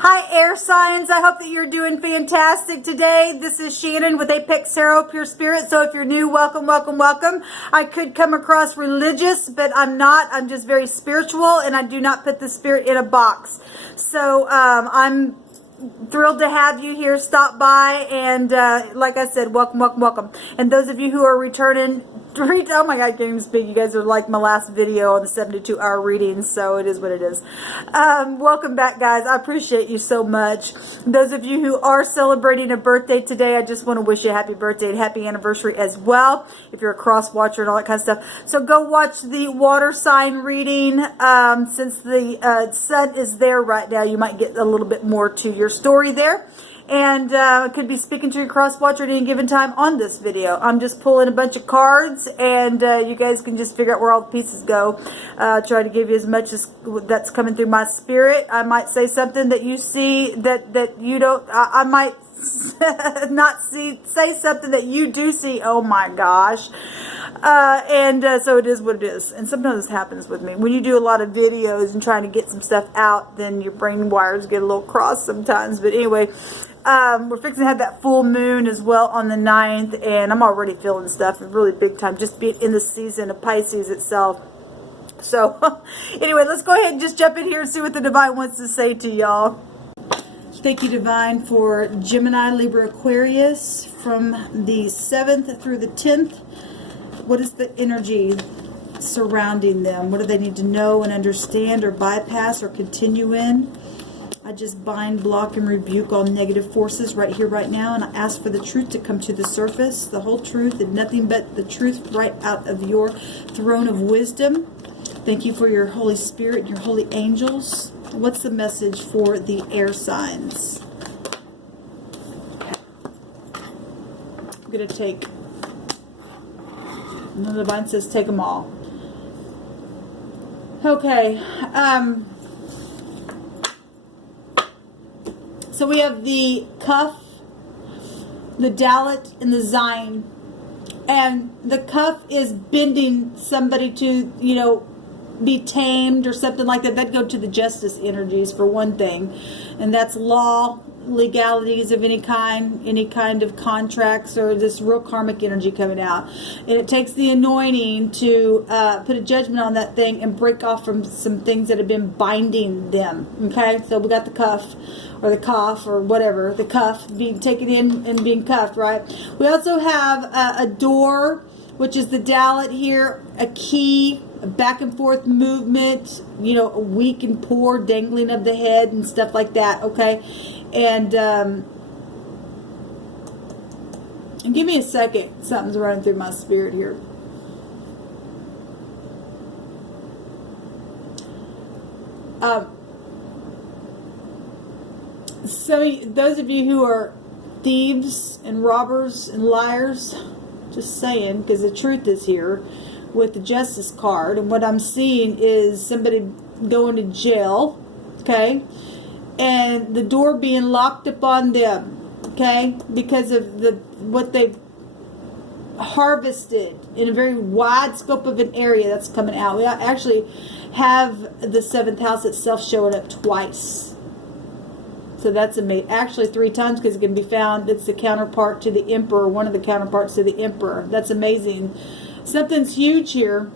Hi, air signs. I hope that you're doing fantastic today. This is Shannon with apextarotpurespirit. So if you're new, welcome, welcome, welcome. I could come across religious, but I'm not. I'm just very spiritual, and I do not put the spirit in a box. So I'm thrilled to have you here. Stop by, and like I said, welcome, welcome, welcome. And those of you who are returning, oh my God, I can't even speak. You guys are like my last video on the 72-hour readings, so it is what it is. Welcome back, guys. I appreciate you so much. Those of you who are celebrating a birthday today, I just want to wish you a happy birthday and happy anniversary as well, if you're a cross watcher and all that kind of stuff. So go watch the water sign reading. Since the sun is there right now, you might get a little bit more to your story there. And could be speaking to your cross watcher at any given time on this video. I'm just pulling a bunch of cards, and you guys can just figure out where all the pieces go. Try to give you as much as that's coming through my spirit. I might say something that you see that you don't. I might not see. Say something that you do see. Oh my gosh. So it is what it is. And sometimes this happens with me. When you do a lot of videos and trying to get some stuff out, then your brain wires get a little crossed sometimes. But anyway, we're fixing to have that full moon as well on the 9th, and I'm already feeling stuff really big time, just being in the season of Pisces itself. So anyway, let's go ahead and just jump in here and see what the Divine wants to say to y'all. Thank you, Divine, for Gemini, Libra, Aquarius from the 7th through the 10th. What is the energy surrounding them? What do they need to know and understand or bypass or continue in? I just bind, block, and rebuke all negative forces right here, right now, and I ask for the truth to come to the surface, the whole truth, and nothing but the truth right out of your throne of wisdom. Thank you for your Holy Spirit and your holy angels. What's the message for the air signs? I'm going to take, and the Divine says take them all. Okay, so we have the cuff, the dalet, and the zine. And the cuff is bending somebody to, you know, be tamed or something like that. That'd go to the justice energies for one thing. And that's law, legalities of any kind of contracts, or this real karmic energy coming out. And it takes the anointing to put a judgment on that thing and break off from some things that have been binding them. Okay, so we got the cuff, or the cough, or whatever, the cuff being taken in and being cuffed, right? We also have a door, which is the dalet here, a key, a back and forth movement, you know, a weak and poor dangling of the head and stuff like that, okay? And give me a second. Something's running through my spirit here. So those of you who are thieves and robbers and liars, just saying, because the truth is here with the justice card, and what I'm seeing is somebody going to jail, okay, and the door being locked upon them, okay, because of what they've harvested in a very wide scope of an area that's coming out. We actually have the 7th house itself showing up twice. So that's amazing. Actually 3 times, because it can be found. It's the counterpart to the Emperor, one of the counterparts to the Emperor. That's amazing. Something's huge here,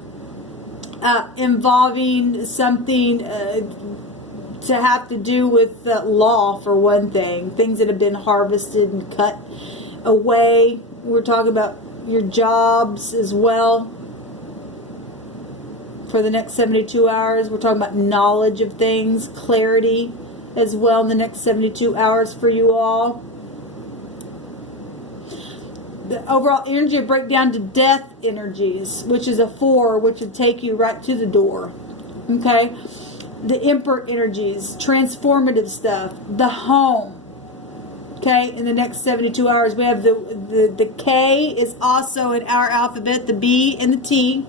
involving something to have to do with law, for one thing. Things that have been harvested and cut away. We're talking about your jobs as well. For the next 72 hours, we're talking about knowledge of things, clarity as well in the next 72 hours for you all. The overall energy will break down to death energies, which is a 4, which would take you right to the door. Okay? The Emperor energies, transformative stuff, the home. Okay? In the next 72 hours, we have the K is also in our alphabet, the B and the T.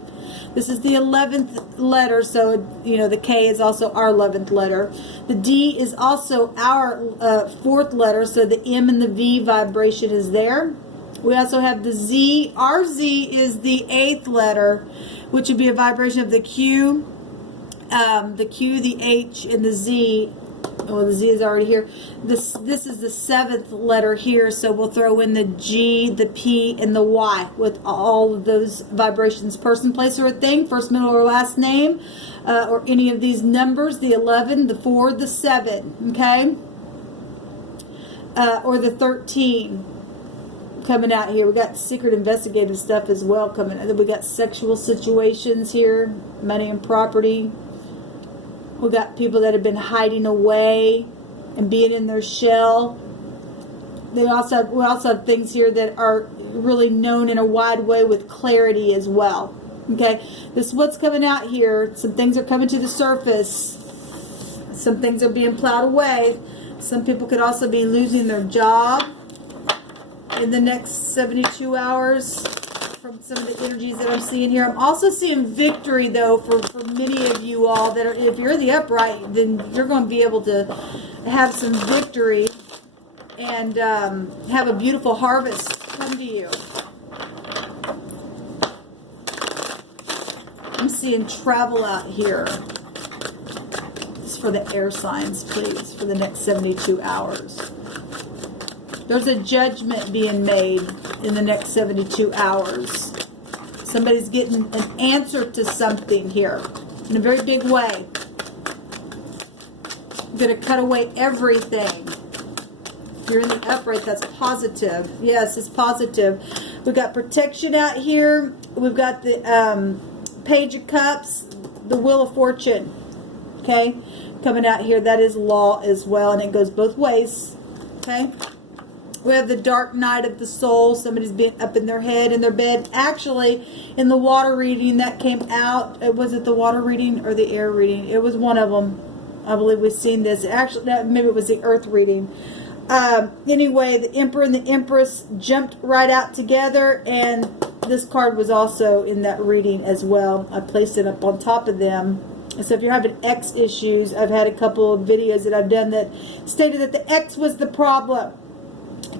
This is the 11th letter, so, you know, the K is also our 11th letter. The D is also our 4th letter, so the M and the V vibration is there. We also have the Z. Our Z is the 8th letter, which would be a vibration of the Q, the H, and the Z Well, the Z is already here. This is the 7th letter here, so we'll throw in the G, the P, and the Y with all of those vibrations. Person, place, or a thing, first, middle, or last name, or any of these numbers, the 11, the 4, the 7, okay? Or the 13 coming out here. We got secret investigative stuff as well coming out. We got sexual situations here, money and property. We got people that have been hiding away and being in their shell. We also have things here that are really known in a wide way with clarity as well. Okay, this is what's coming out here. Some things are coming to the surface. Some things are being plowed away. Some people could also be losing their job in the next 72 hours from some of the energies that I'm seeing here. I'm also seeing victory, though, for many of you all that are, if you're the upright, then you're going to be able to have some victory and have a beautiful harvest come to you. I'm seeing travel out here. This is for the air signs, please, for the next 72 hours. There's a judgment being made in the next 72 hours. Somebody's getting an answer to something here in a very big way. I'm going to cut away everything. If you're in the upright, that's positive. Yes, it's positive. We've got protection out here. We've got the Page of Cups, the Wheel of Fortune. Okay, coming out here. That is law as well, and it goes both ways. Okay. We have the dark night of the soul. Somebody's been up in their head, in their bed. Actually, in the water reading that came out, was it the water reading or the air reading? It was one of them. I believe we've seen this. Actually, maybe it was the earth reading. Anyway, the Emperor and the Empress jumped right out together, and this card was also in that reading as well. I placed it up on top of them. So if you're having X issues, I've had a couple of videos that I've done that stated that the X was the problem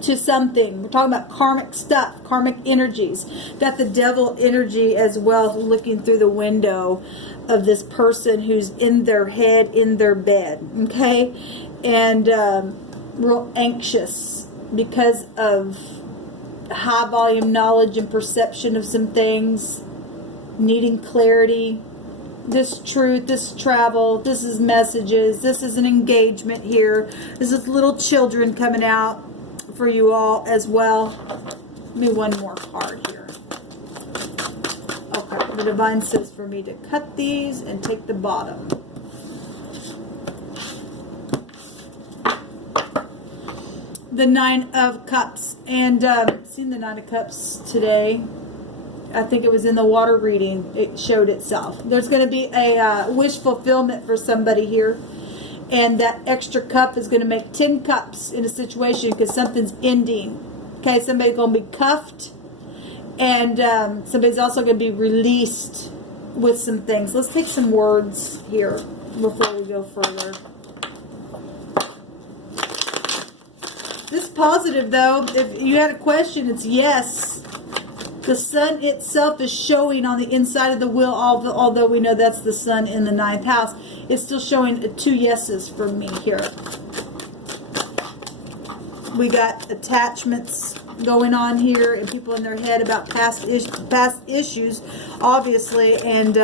to something. We're talking about karmic stuff, karmic energies. Got the devil energy as well, looking through the window of this person who's in their head, in their bed, okay? And real anxious because of high volume knowledge and perception of some things, needing clarity. This truth, this travel, this is messages, this is an engagement here. This is little children coming out for you all as well. Give me one more card here. Okay, the divine says for me to cut these and take the bottom. The Nine of Cups, and seen the Nine of Cups today. I think it was in the water reading. It showed itself. There's going to be a wish fulfillment for somebody here. And that extra cup is going to make 10 cups in a situation because something's ending. Okay, somebody's going to be cuffed. And somebody's also going to be released with some things. Let's take some words here before we go further. This positive, though, if you had a question, it's yes. The sun itself is showing on the inside of the wheel, although we know that's the sun in the 9th house. It's still showing 2 yeses for me here. We got attachments going on here and people in their head about past issues, obviously, and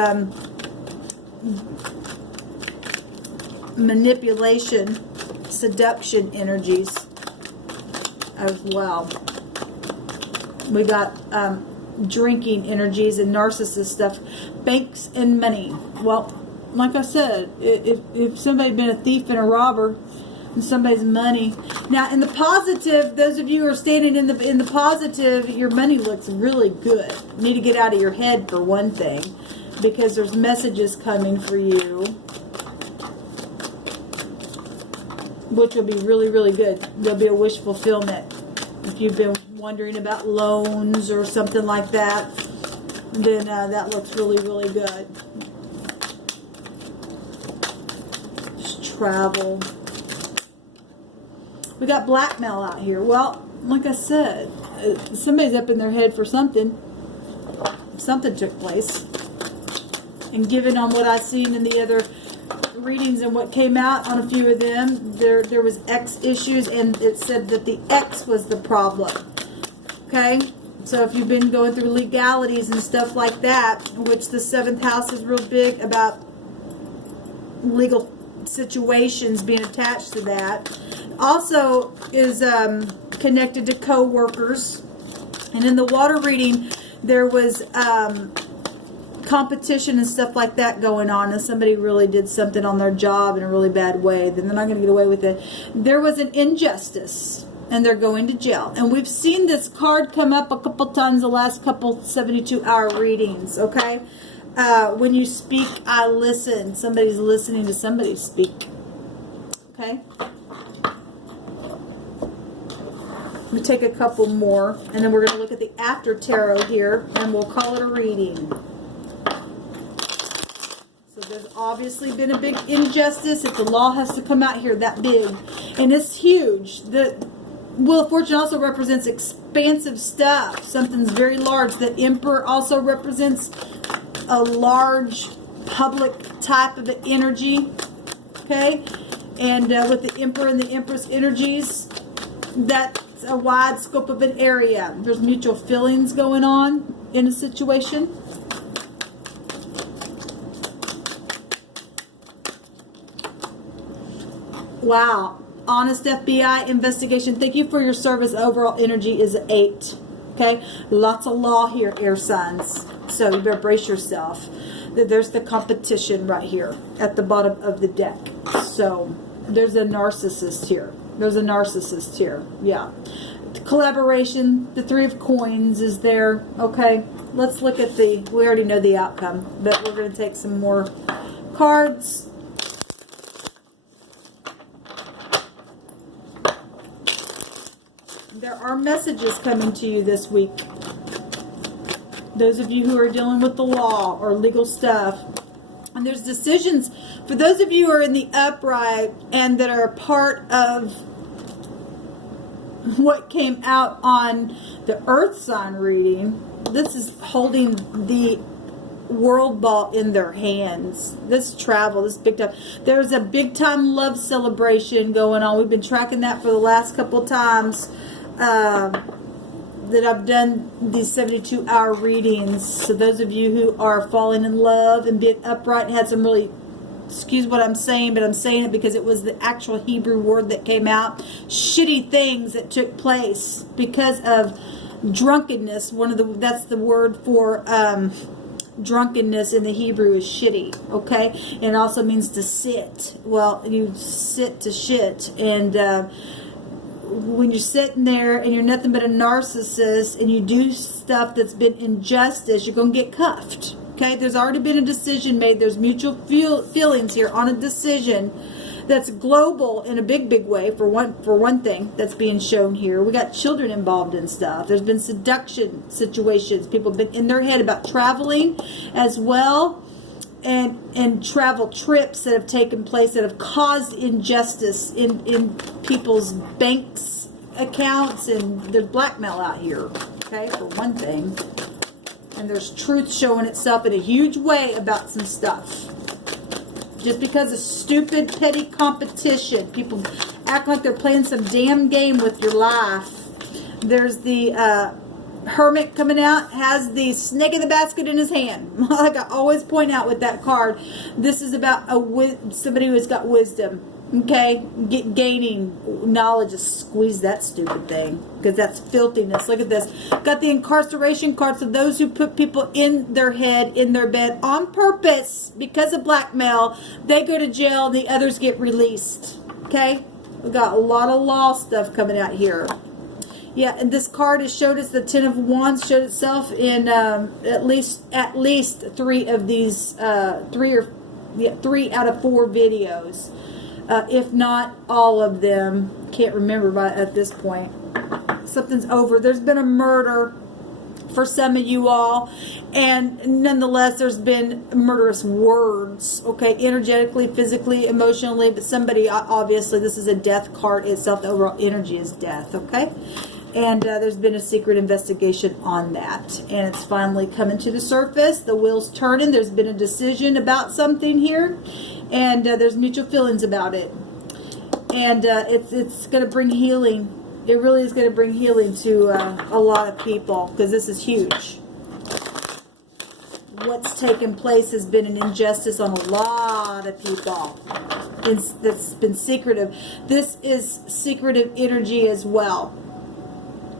manipulation, seduction energies as well. We got drinking energies and narcissist stuff, banks and money. Well, like I said, if somebody's been a thief and a robber and somebody's money. Now, in the positive, those of you who are standing in the positive, your money looks really good. You need to get out of your head for one thing, because there's messages coming for you, which will be really, really good. There'll be a wish fulfillment. If you've been wondering about loans or something like that, then that looks really, really good. Just travel. We got blackmail out here. Well, like I said, somebody's up in their head for something. Something took place. And given on what I've seen in the other readings, and what came out on a few of them, there was X issues, and it said that the X was the problem. Okay? So if you've been going through legalities and stuff like that, which the 7th house is real big about legal situations being attached to that. Also is connected to co-workers. And in the water reading, there was competition and stuff like that going on, and somebody really did something on their job in a really bad way, then they're not going to get away with it. There was an injustice, and they're going to jail. And we've seen this card come up a couple times the last couple 72-hour readings, okay? When you speak, I listen. Somebody's listening to somebody speak, okay? Let me take a couple more, and then we're going to look at the after tarot here, and we'll call it a reading. So there's obviously been a big injustice. If the law has to come out here that big, and it's huge. The Wheel of Fortune also represents expansive stuff. Something's very large. The Emperor also represents a large public type of energy. Okay? And with the Emperor and the Empress energies, that's a wide scope of an area. There's mutual feelings going on in a situation. Wow. Honest FBI investigation. Thank you for your service. Overall energy is 8. Okay? Lots of law here, air signs. So you better brace yourself. There's the competition right here at the bottom of the deck. So there's a narcissist here. There's a narcissist here. Yeah. Collaboration. The 3 of coins is there. Okay. Let's look at we already know the outcome, but we're going to take some more cards. There are messages coming to you this week. Those of you who are dealing with the law or legal stuff. And there's decisions. For those of you who are in the upright and that are a part of what came out on the Earth sign reading, this is holding the world ball in their hands. This travel, this big time. There's a big time love celebration going on. We've been tracking that for the last couple times that I've done these 72-hour readings. So those of you who are falling in love and being upright and had some really, excuse what I'm saying, but I'm saying it because it was the actual Hebrew word that came out. Shitty things that took place because of drunkenness. That's the word for drunkenness in the Hebrew is shitty, okay? And it also means to sit. Well, you sit to shit, and when you're sitting there and you're nothing but a narcissist and you do stuff that's been injustice, you're going to get cuffed. Okay, there's already been a decision made. There's mutual feelings here on a decision that's global in a big way. For one thing that's being shown here, we got children involved in stuff. There's been seduction situations. People have been in their head about traveling as well, and travel trips that have taken place that have caused injustice in people's banks accounts, and there's blackmail out here. Okay, for one thing. And there's truth showing itself in a huge way about some stuff. Just because of stupid, petty competition. People act like they're playing some damn game with your life. There's the Hermit coming out, has the snake in the basket in his hand. Like I always point out with that card, this is about somebody who has got wisdom. Okay, gaining knowledge. Just squeeze that stupid thing because that's filthiness. Look at this. Got the incarceration cards of those who put people in their head, in their bed on purpose because of blackmail. They go to jail. The others get released. Okay, we got a lot of law stuff coming out here. Yeah, and this card has showed us the 10 of Wands showed itself in at least 3 of these 3 out of 4 videos. If not all of them. Can't remember at this point. Something's over. There's been a murder for some of you all, and nonetheless there's been murderous words, okay, energetically, physically, emotionally, but somebody, obviously this is a death card itself. The overall energy is death, okay? And there's been a secret investigation on that, and it's finally coming to the surface. The wheel's turning. There's been a decision about something here, And there's mutual feelings about it. And it's going to bring healing. It really is going to bring healing to a lot of people, because this is huge. What's taken place has been an injustice on a lot of people. That's been secretive. This is secretive energy as well.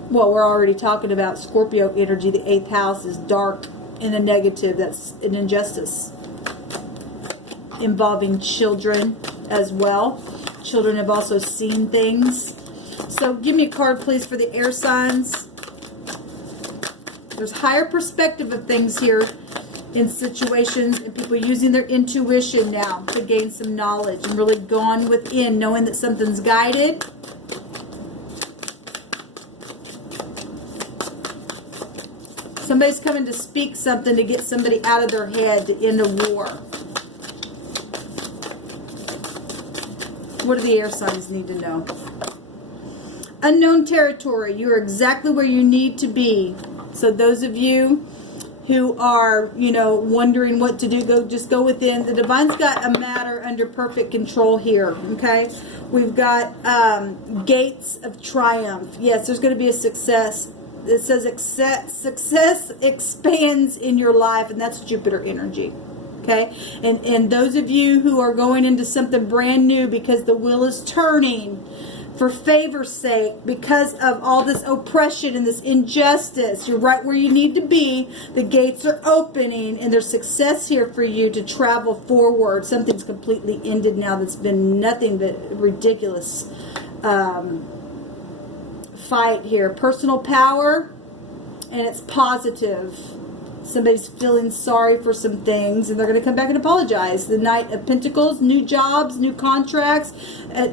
Well, we're already talking about Scorpio energy. The 8th house is dark in a negative. That's an injustice involving children as well. Children have also seen things. So give me a card, please, for the air signs. There's higher perspective of things here in situations, and people using their intuition now to gain some knowledge and really gone within, knowing that something's guided. Somebody's coming to speak something to get somebody out of their head to end a war. What do the air signs need to know? Unknown territory. You are exactly where you need to be. So those of you who are, you know, wondering what to do, just go within. The Divine's got a matter under perfect control here, okay? We've got gates of triumph. Yes, there's going to be a success. It says success expands in your life, and that's Jupiter energy. Okay, and those of you who are going into something brand new because the wheel is turning for favor's sake, because of all this oppression and this injustice, you're right where you need to be. The gates are opening, and there's success here for you to travel forward. Something's completely ended now that's been nothing but ridiculous fight here. Personal power, and it's positive. Somebody's feeling sorry for some things, and they're going to come back and apologize. The Knight of Pentacles, new jobs, new contracts.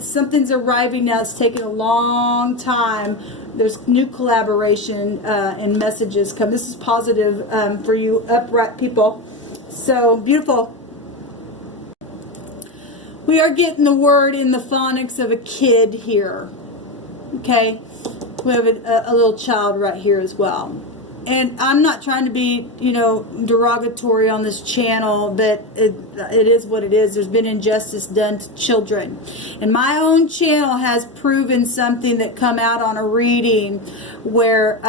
Something's arriving now. It's taken a long time. There's new collaboration and messages come. This is positive for you upright people. So beautiful. We are getting the word in the phonics of a kid here. Okay? We have a little child right here as well. And I'm not trying to be, you know, derogatory on this channel, but it is what it is. There's been injustice done to children. And my own channel has proven something that come out on a reading where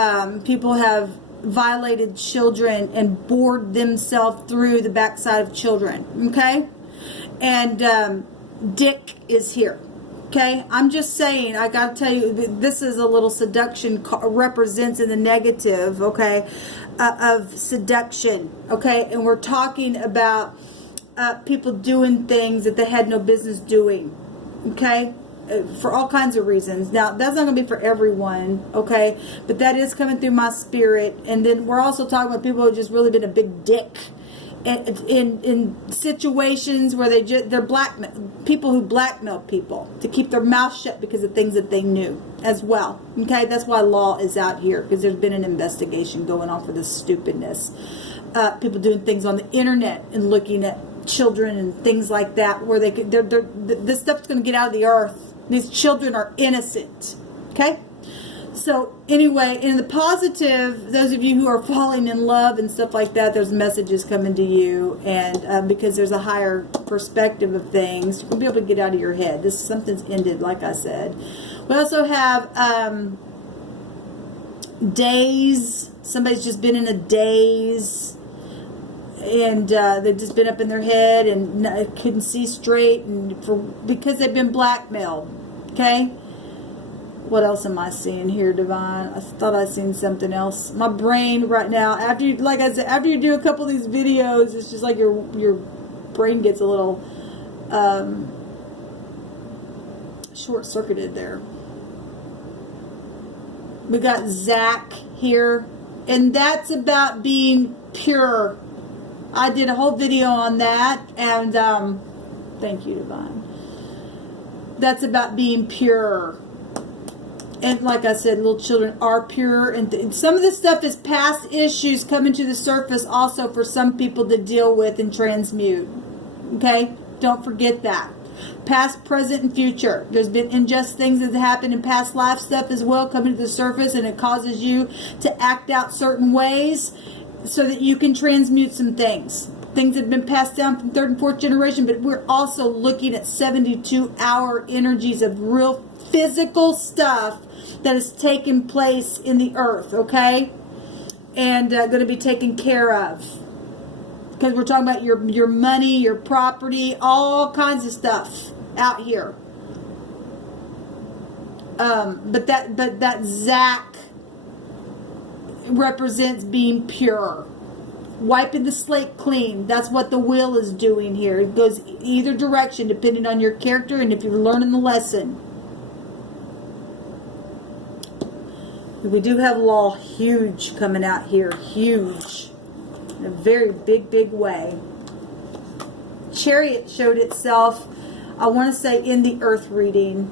people have violated children and bored themselves through the backside of children. Okay? And Dick is here. Okay, I'm just saying, I got to tell you, this is a little seduction, represents in the negative, okay, of seduction, okay, and we're talking about people doing things that they had no business doing, okay, for all kinds of reasons. Now, that's not going to be for everyone, okay, but that is coming through my spirit. And then we're also talking about people who have just really been a big dick. In situations where they're people who blackmail people to keep their mouth shut because of things that they knew as well. Okay, that's why law is out here, because there's been an investigation going on for this stupidness. People doing things on the internet and looking at children and things like that, where this stuff's going to get out of the earth. These children are innocent. Okay. So anyway, in the positive, those of you who are falling in love and stuff like that, there's messages coming to you, and because there's a higher perspective of things, you'll be able to get out of your head. Something's ended, like I said. We also have daze. Somebody's just been in a daze, and they've just been up in their head and couldn't see straight, and because they've been blackmailed. Okay. What else am I seeing here, Divine? I thought I seen something else. My brain right now, after you, like I said, after you do a couple of these videos, it's just like your brain gets a little short-circuited there. We got Zach here, and that's about being pure. I did a whole video on that, and thank you, Divine. That's about being pure. And like I said, little children are pure. And some of this stuff is past issues coming to the surface also for some people to deal with and transmute. Okay? Don't forget that. Past, present, and future. There's been unjust things that have happened in past life stuff as well coming to the surface, and it causes you to act out certain ways so that you can transmute some things. things that have been passed down from third and fourth generation, but we're also looking at 72-hour energies of real physical stuff that is taking place in the earth, okay? And going to be taken care of. Because we're talking about your money, your property, all kinds of stuff out here. But that Zach represents being pure. Wiping the slate clean. That's what the wheel is doing here. It goes either direction depending on your character and if you're learning the lesson. We do have law huge coming out here. Huge. In a very big, big way. Chariot showed itself, I want to say, in the earth reading.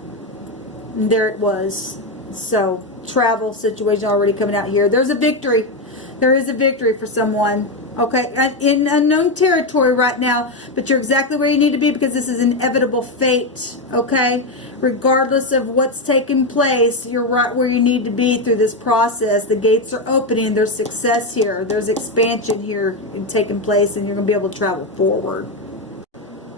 And there it was. So, travel situation already coming out here. There's a victory. There is a victory for someone. Okay, in unknown territory right now, but you're exactly where you need to be because this is inevitable fate. Okay, regardless of what's taking place, you're right where you need to be through this process. The gates are opening. There's success here. There's expansion here taking place, and you're going to be able to travel forward.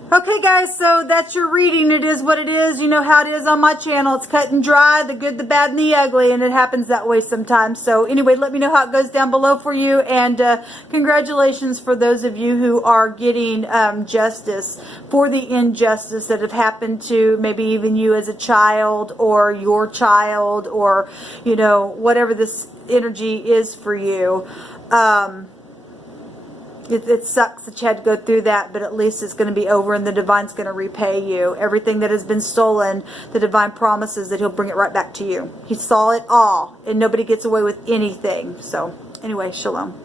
Okay, guys, so that's your reading. It is what it is. You know how it is on my channel. It's cut and dry, the good, the bad, and the ugly, and it happens that way sometimes. So anyway, let me know how it goes down below for you, and congratulations for those of you who are getting justice for the injustice that have happened to maybe even you as a child or your child or, you know, whatever this energy is for you. It sucks that you had to go through that, but at least it's going to be over and the Divine's going to repay you. Everything that has been stolen, the Divine promises that He'll bring it right back to you. He saw it all, and nobody gets away with anything. So, anyway, shalom.